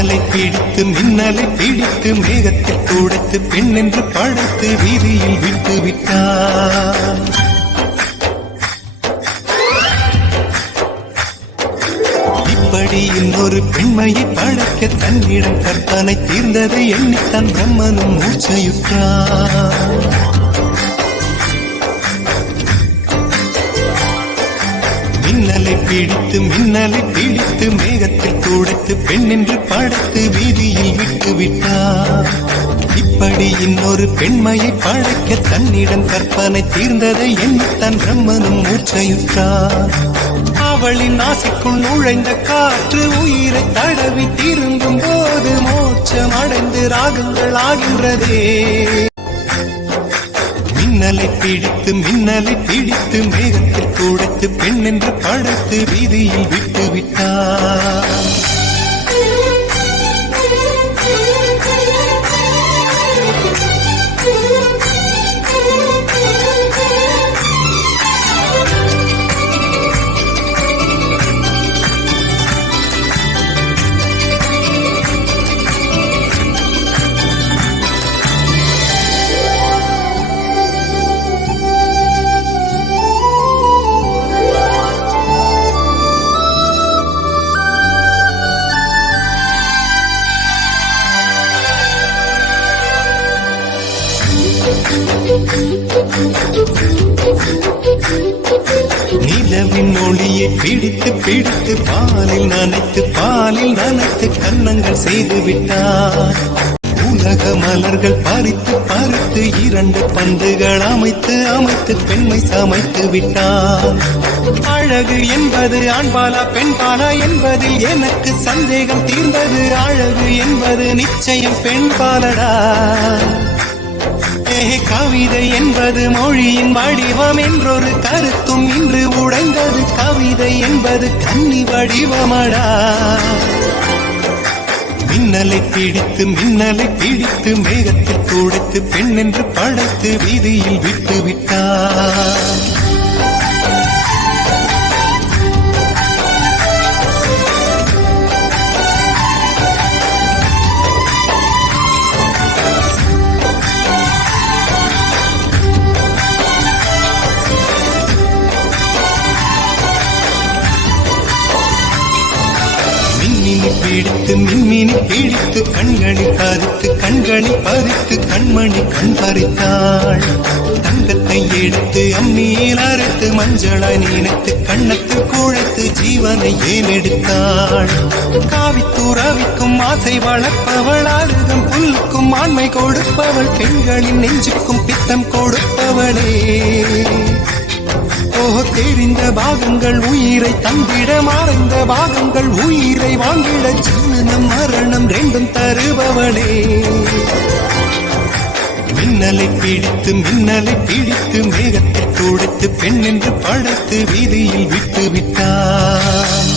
மின்னலை பிடித்து மேகத்தில் துடைத்து பெண் என்று படைத்து வீதியில் விட்டு விட்டார். இப்படி இன்னொரு பெண்மையை படைக்க தன்னிடம் கற்பனை தீர்ந்ததை எண்ணித்தான் பிரம்மனும் மூச்சையுற்றார். மின்னலை பிடித்து மேகத்தில் துடைத்து பெண் என்று படைத்து வீதியில் விட்டு விட்டார். இப்படி இன்னொரு பெண்மையை படைக்க தன்னிடம் கற்பனை தீர்ந்ததை எண்ணித்தான் பிரம்மனும் மூச்சையுற்றார். அவளின் நாசிக்குள் நுழைந்த காற்று உயிரை தடவி திரும்பும் போது மோட்சம் அடைந்து ராகங்கள் ஆகின்றதே. மின்னலை பிடித்து மேகத்தில் துடைத்து பெண் என்று படைத்து வீதியில் விட்டு விட்டார். நிலவின் ஒளியை பிடித்து பாலில் நனைத்து கன்னங்கள் செய்து விட்டார். உலக மலர்கள் பறித்து இரண்டு பந்துகள் அமைத்து பெண்மை சமைத்து விட்டார். அழகு என்பது ஆண்பாலா பெண்பாலா என்பதில் எனக்கு சந்தேகம் தீர்ந்தது. அழகு என்பது நிச்சயம் பெண்பாலடா. கவிதை என்பது மொழியின் வடிவம் என்றொரு கருத்தும் இன்று உடைந்தது. கவிதை என்பது கன்னி வடிவமடா. மின்னலை பிடித்து மேகத்தில் துடைத்து பெண் என்று படைத்து வீதியில் விட்டு விட்டார். மின்மினி பிடித்து கண்களில் பறித்து கண்மணி கண் பறித்தாள். தங்கத்தை எடுத்து அம்மியில் அரைத்து மஞ்சளாய் நினைத்து கண்ணத்தில் குழைத்து ஜீவனை ஏன் எடுத்தாள். காவித்துறவிக்கும் ஆசை வளர்ப்பவள், அழுதும் புல்லுக்கும் ஆண்மை கொடுப்பவள், பெண்களின் நெஞ்சுக்கும் பித்தம் கொடுப்பவளே. தெரிந்த பாகங்கள் உயிரை தந்திட, மறைந்த பாகங்கள் உயிரை வாங்கிட, ஜனனம் மரணம் ரெண்டும் தருபவளே. மின்னலை பிடித்து மேகத்தில் துடைத்து பெண் என்று படைத்து வீதியில் விட்டு விட்டார்.